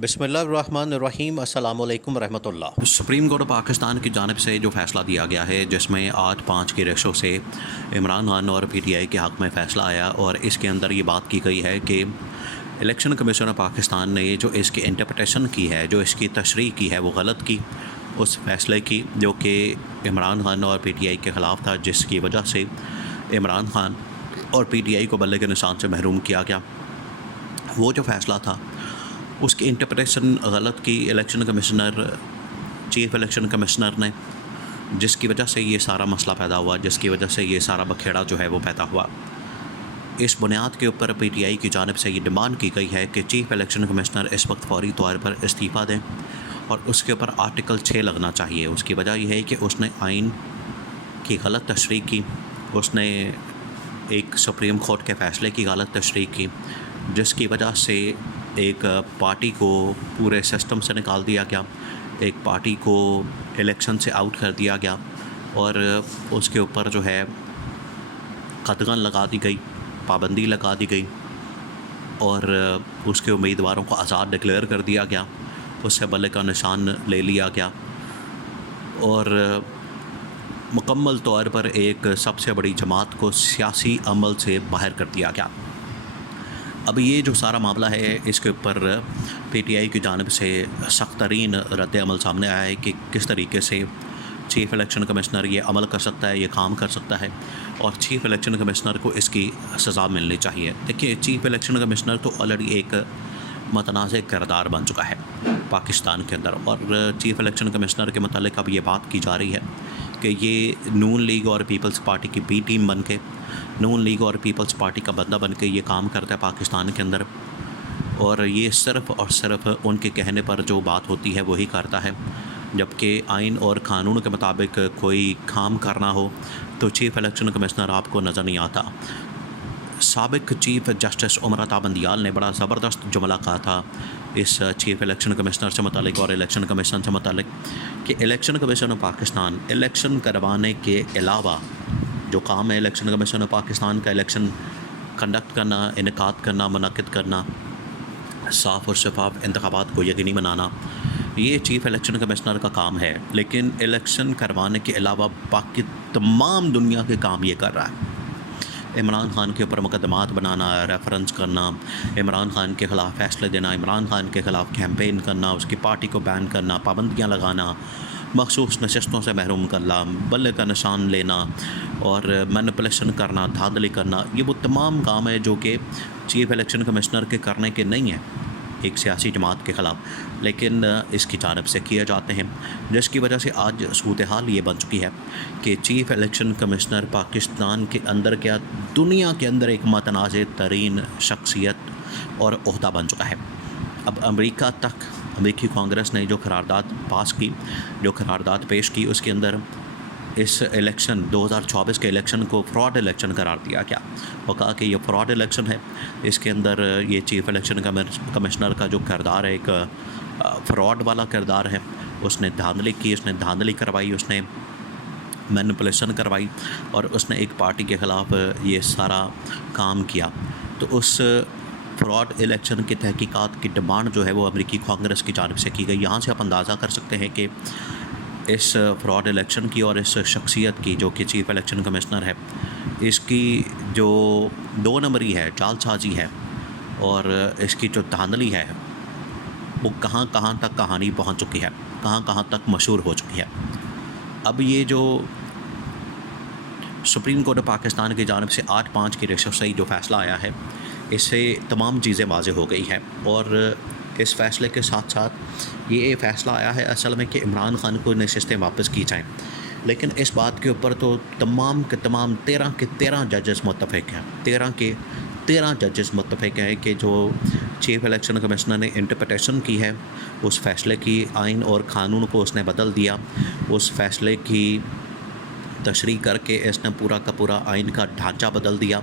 बिस्मिल्लाहिर्रहमानिर्रहीम अस्सलामु अलैकुम रहमतुल्लाह। सुप्रीम कोर्ट पाकिस्तान की जानिब से जो फ़ैसला दिया गया है, जिसमें 8-5 की रेशो से इमरान खान और पीटीआई के हक़ में फ़ैसला आया और इसके अंदर ये बात की गई है कि इलेक्शन कमीशन ऑफ पाकिस्तान ने जो इसकी इंटरप्रिटेशन की है, जो इसकी तशरीह की है, वो गलत की उस फ़ैसले की जो कि इमरान खान और पीटीआई के ख़िलाफ़ था, जिसकी वजह से इमरान खान और पीटीआई को बल्ले के निशान से महरूम किया गया। वो जो फ़ैसला था उसकी इंटरप्रिटेशन गलत की election commissioner chief election commissioner ने, जिसकी वजह से ये सारा मसला पैदा हुआ, जिसकी वजह से ये सारा बखेड़ा जो है वो पैदा हुआ। इस बुनियाद के ऊपर पीटीआई की जानिब से ये डिमांड की गई है कि चीफ़ इलेक्शन कमिश्नर इस वक्त फ़ौरी तौर पर इस्तीफ़ा दें और उसके ऊपर आर्टिकल 6 लगना चाहिए। उसकी वजह यह है कि उसने आइन की गलत तशरीह की, उसने एक सुप्रीम कोर्ट के फ़ैसले की गलत तशरीह की, जिसकी वजह से एक पार्टी को पूरे सिस्टम से निकाल दिया गया, एक पार्टी को इलेक्शन से आउट कर दिया गया और उसके ऊपर जो है कतगन लगा दी गई, पाबंदी लगा दी गई और उसके उम्मीदवारों को आज़ाद डिक्लेयर कर दिया गया, उससे बल्ले का निशान ले लिया गया और मुकम्मल तौर पर एक सबसे बड़ी जमात को सियासी अमल से बाहर कर दिया गया। अब ये जो सारा मामला है, इसके ऊपर पीटीआई की जानिब से सख्त तरीन रद्द अमल सामने आया है कि किस तरीके से चीफ़ इलेक्शन कमिश्नर ये अमल कर सकता है, ये काम कर सकता है और चीफ़ इलेक्शन कमिश्नर को इसकी सज़ा मिलनी चाहिए। देखिए, चीफ़ इलेक्शन कमिश्नर तो ऑलरेडी एक मतनाज़ किरदार बन चुका है पाकिस्तान के अंदर और चीफ़ इलेक्शन कमिश्नर के मतलब अब ये बात की जा रही है कि ये नून लीग और पीपल्स पार्टी की बी टीम बन के, नून लीग और पीपल्स पार्टी का बंदा बन के ये काम करता है पाकिस्तान के अंदर और ये सिर्फ़ और सिर्फ उनके कहने पर जो बात होती है वही करता है। जबकि आइन और क़ानून के मुताबिक कोई काम करना हो तो चीफ़ इलेक्शन कमिश्नर आपको नज़र नहीं आता। साबिक़ चीफ़ जस्टिस उमर अता बंदियाल ने बड़ा ज़बरदस्त जुमला कहा था इस चीफ़ इलेक्शन कमिश्नर से मुतालिक और इलेक्शन कमीशन से मुतालिक कि election commission of Pakistan election करवाने के अलावा जो काम है इलेक्शन कमीशन ऑफ पाकिस्तान का, इलेक्शन कंडक्ट करना, इनेकाद करना, मुनक़िद करना, साफ़ और शफाफ इंतख़ाबात को यकीनी बनाना, ये चीफ़ इलेक्शन कमिश्नर का काम है। लेकिन इलेक्शन करवाने के अलावा बाकी तमाम दुनिया के काम ये कर रहा है। इमरान खान के ऊपर मुकदमात बनाना, रेफरेंस करना, इमरान खान के ख़िलाफ़ फ़ैसले देना, इमरान खान के ख़िलाफ़ कैंपेन करना, उसकी पार्टी को बैन करना, पाबंदियाँ लगाना, मखसूस नशस्तों से महरूम करना, बल्ले का निशान लेना और मैनिपुलेशन करना, धांधली करना, ये वो तमाम काम है जो कि चीफ़ इलेक्शन कमिश्नर के करने के नहीं हैं एक सियासी जमात के ख़िलाफ़, लेकिन इसकी जानिब से किए जाते हैं, जिसकी वजह से आज सूरत हाल ये बन चुकी है कि चीफ़ इलेक्शन कमिश्नर पाकिस्तान के अंदर क्या दुनिया के अंदर एक मतनाज़ तरीन शख्सियत और ओहदा बन चुका है। अब अमेरिकी कांग्रेस ने जो करारदाद पास की, जो करारदाद पेश की, उसके अंदर इस इलेक्शन 2024 के इलेक्शन को फ्रॉड इलेक्शन करार दिया गया और कहा कि ये फ्रॉड इलेक्शन है। इसके अंदर ये चीफ़ इलेक्शन कमिश्नर का जो किरदार है एक फ्रॉड वाला किरदार है। उसने धांधली की, उसने धांधली करवाई, उसने मैनिपुलेशन करवाई और उसने एक पार्टी के ख़िलाफ़ ये सारा काम किया। तो उस फ्रॉड इलेक्शन की तहकीकात की डिमांड जो है वो अमेरिकी कांग्रेस की जानिब से की गई। यहाँ से आप अंदाज़ा कर सकते हैं कि इस फ्रॉड इलेक्शन की और इस शख्सियत की जो कि चीफ़ इलेक्शन कमिश्नर है, इसकी जो 2 नंबरी है, जालसाजी है और इसकी जो धांधली है वो कहाँ कहाँ तक कहानी पहुँच चुकी है, कहाँ कहाँ तक मशहूर हो चुकी है। अब ये जो सुप्रीम कोर्ट पाकिस्तान की जानिब से 8-5 की रेशो से जो फ़ैसला आया है, इससे तमाम चीज़ें वाज़ेह हो गई हैं और इस फ़ैसले के साथ साथ ये फ़ैसला आया है असल में कि इमरान खान को नशिस्तें वापस की जाएँ। लेकिन इस बात के ऊपर तो तमाम के तमाम 13 के 13 जजेस मुत्तफ़िक़ हैं, 13 के 13 जजेस मुत्तफ़िक़ हैं कि जो चीफ़ इलेक्शन कमिश्नर ने इंटरप्रिटेशन की है उस फ़ैसले की, आइन और क़ानून को उसने बदल दिया, उस फ़ैसले की तशरीह करके इसने पूरा का पूरा आइन का ढांचा बदल दिया,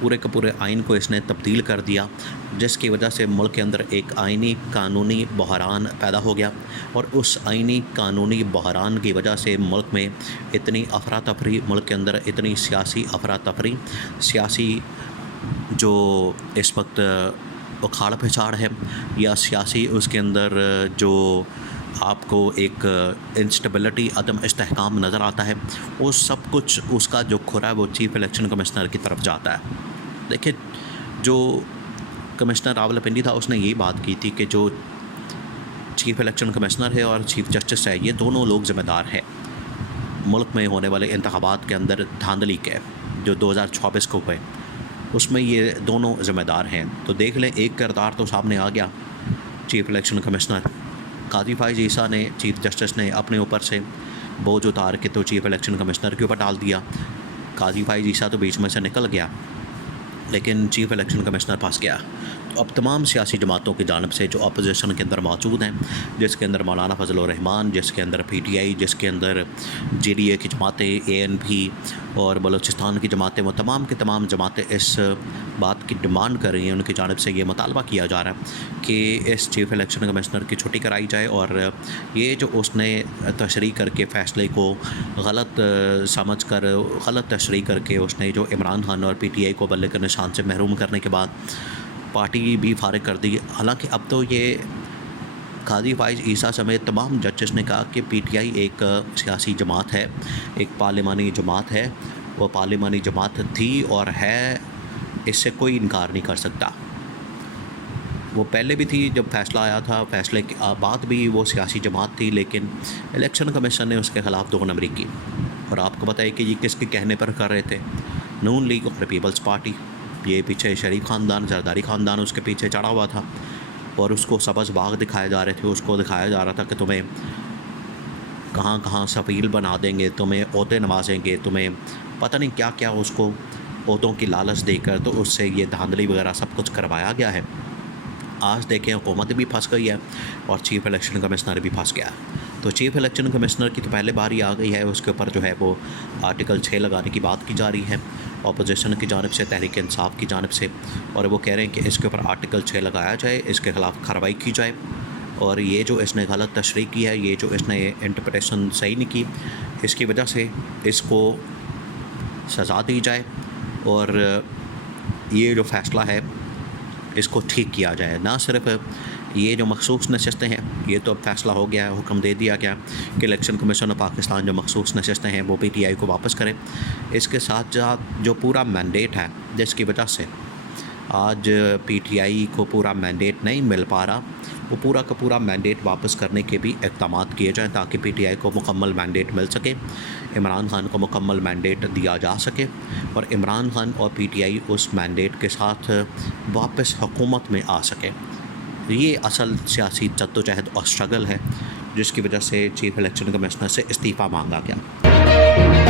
पूरे के पूरे आइन को इसने तब्दील कर दिया, जिसकी वजह से मुल्क के अंदर एक आइनी कानूनी बहरान पैदा हो गया और उस आइनी कानूनी बहरान की वजह से मुल्क में इतनी अफरा तफरी, मुल्क के अंदर इतनी सियासी अफरा तफरी, सियासी जो इस वक्त उखाड़ पिछाड़ है या सियासी उसके अंदर जो आपको एक इंस्टेबिलिटी, अदम इस्तेहकाम नज़र आता है, वो सब कुछ उसका जो खुरा है वो चीफ़ इलेक्शन कमिश्नर की तरफ जाता है। देखिए, जो कमिश्नर रावलपिंडी था उसने यही बात की थी कि जो चीफ़ इलेक्शन कमिश्नर है और चीफ़ जस्टिस है, ये दोनों लोग ज़िम्मेदार हैं मुल्क में होने वाले इंतखाबात के अंदर धांधली के जो 2024 को हुए, उसमें ये दोनों ज़िम्मेदार हैं। तो देख लें, एक किरदार तो सामने आ गया, चीफ़ इलेक्शन कमिश्नर काजी फाइज़ ईसा ने, चीफ़ जस्टिस ने अपने ऊपर से बोझ उतार के तो चीफ़ इलेक्शन कमिश्नर के ऊपर डाल दिया। काजी फाइज़ ईसा तो बीच में से निकल गया, लेकिन चीफ़ इलेक्शन कमिश्नर फंस गया। तो अब तमाम सियासी जमातों की जानिब से जो अपोजिशन के अंदर मौजूद हैं, जिसके अंदर मौलाना फजल रहमान, जिसके अंदर PTI, जिसके अंदर JDA की जमातें, ANP और बलूचिस्तान की जमातें, वो तमाम की तमाम जमातें इस बात की डिमांड कर रही हैं, उनकी जानिब से ये मुतालबा किया जा रहा है कि इस चीफ़ इलेक्शन कमिश्नर की छुट्टी कराई जाए और ये जो उसने तशरीह करके फ़ैसले को गलत समझ कर, गलत तशरीह करके उसने जो इमरान खान और PTI को बल्ले के निशान से महरूम करने के बाद पार्टी भी फारिग कर दी। हालांकि अब तो ये काजी फाइज़ ईसा समेत तमाम जजेस ने कहा कि PTI एक सियासी जमात है, एक पार्लिमानी जमात है, वो पार्लिमानी जमात थी और है, इससे कोई इनकार नहीं कर सकता। वो पहले भी थी, जब फ़ैसला आया था, फ़ैसले के बाद भी वो सियासी जमात थी, लेकिन इलेक्शन कमीशन ने उसके ख़िलाफ़ 2 नंबरी की। और आपको पता है कि ये किसके कहने पर कर रहे थे? नून लीग और पीपल्स पार्टी। ये पीछे शरीफ ख़ानदान, जरदारी ख़ानदान उसके पीछे चढ़ा हुआ था और उसको सब्ज़ बाग दिखाए जा रहे थे। उसको दिखाया जा रहा था कि तुम्हें कहाँ कहाँ सफ़ील बना देंगे, तुम्हें ओहदे नवाजेंगे, तुम्हें पता नहीं क्या क्या उसको ओहदों की लालच देकर तो उससे ये धांधली वगैरह सब कुछ करवाया गया है। आज देखें, हुकूमत भी फंस गई है और चीफ़ इलेक्शन कमिश्नर भी फंस गया। तो चीफ़ इलेक्शन कमिश्नर की तो पहले बारी आ गई है, उसके ऊपर जो है वो आर्टिकल 6 लगाने की बात की जा रही है अपोजिशन की जानिब से, तहरीक इंसाफ की जानिब से, और वो कह रहे हैं कि इसके ऊपर आर्टिकल 6 लगाया जाए, इसके ख़िलाफ़ कार्रवाई की जाए और ये जो इसने गलत तशरीह की है, ये जो इसने इंटरप्रिटेशन सही नहीं की, इसकी वजह से इसको सज़ा दी जाए और ये जो फ़ैसला है इसको ठीक किया जाए। ना सिर्फ ये जो मखसूस नशस्तें हैं, ये तो अब फ़ैसला हो गया है, हुक्म दे दिया गया कि इलेक्शन कमीशन ऑफ पाकिस्तान जो मखसूस नशस्तें हैं वो PTI को वापस करें। इसके साथ साथ जो पूरा मैंडेट है, जिसकी वजह से आज PTI को पूरा मैंडेट नहीं मिल पा रहा, वो पूरा का पूरा मैंडेट वापस करने के भी इक़दाम किए जाएँ ताकि PTI को मुकम्मल मैंडेट मिल सके, इमरान खान को मुकम्मल मैंडेट दिया जा सके और इमरान खान और PTI उस मैंडेट के साथ वापस हुकूमत में आ सके। ये असल सियासी जद्दोजहद और स्ट्रगल है जिसकी वजह से चीफ़ इलेक्शन कमिश्नर से इस्तीफ़ा मांगा गया।